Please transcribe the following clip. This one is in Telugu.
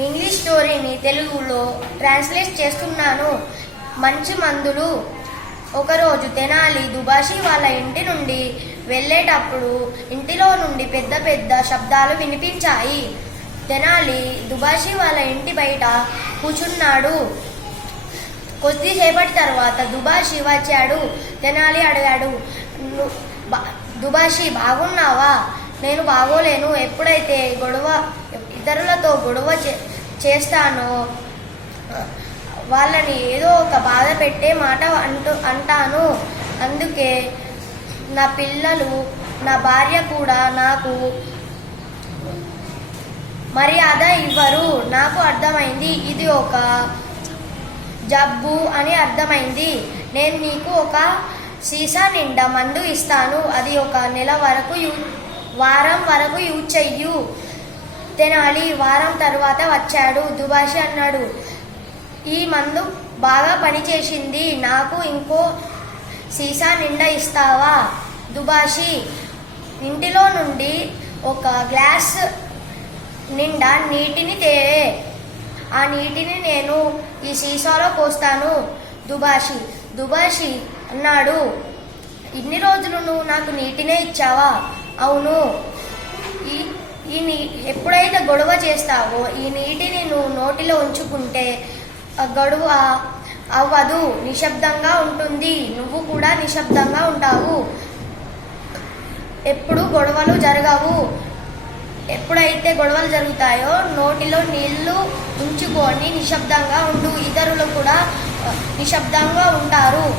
ఇంగ్లీష్ స్టోరీని తెలుగులో ట్రాన్స్లేట్ చేస్తున్నాను. మంచి మందులు. ఒకరోజు తెనాలి దుబాషీ వాళ్ళ ఇంటి నుండి వెళ్ళేటప్పుడు ఇంటిలో నుండి పెద్ద పెద్ద శబ్దాలు వినిపించాయి. తెనాలి దుబాషీ వాళ్ళ ఇంటి బయట కూర్చున్నాడు. కొద్దిసేపటి తర్వాత దుబాషీ వచ్చాడు. తెనాలి అడిగాడు, దుబాషీ బాగున్నావా? నేను బాగోలేను. ఎప్పుడైతే ఇతరులతో గొడవ చేస్తానో వాళ్ళని ఏదో ఒక బాధ పెట్టే మాట అంటాను. అందుకే నా పిల్లలు, నా భార్య కూడా నాకు మర్యాద ఇవ్వరు. నాకు అర్థమైంది, ఇది ఒక జబ్బు అని అర్థమైంది. నేను నీకు ఒక సీసా నిండా మందు ఇస్తాను. అది ఒక వారం వరకు యూజ్ చెయ్యు. తెనాలి వారం తర్వాత వచ్చాడు. దుబాషీ అన్నాడు, ఈ మందు బాగా పనిచేసింది. నాకు ఇంకో సీసా నిండా ఇస్తావా? దుబాషీ ఇంటిలో నుండి ఒక గ్లాస్ నిండా నీటిని తేవే. ఆ నీటిని నేను ఈ సీసాలో పోస్తాను. దుబాషీ అన్నాడు, ఇన్ని రోజులు నువ్వు నాకు నీటినే ఇచ్చావా? అవును. ఎప్పుడైతే గొడవ చేస్తావో ఈ నీటిని నువ్వు నోటిలో ఉంచుకుంటే గొడవ అవ్వదు, నిశ్శబ్దంగా ఉంటుంది. నువ్వు కూడా నిశ్శబ్దంగా ఉంటావు. ఎప్పుడు గొడవలు జరగవు. ఎప్పుడైతే గొడవలు జరుగుతాయో నోటిలో నీళ్లు ఉంచుకొని నిశ్శబ్దంగా ఉండు. ఇతరులు కూడా నిశ్శబ్దంగా ఉంటారు.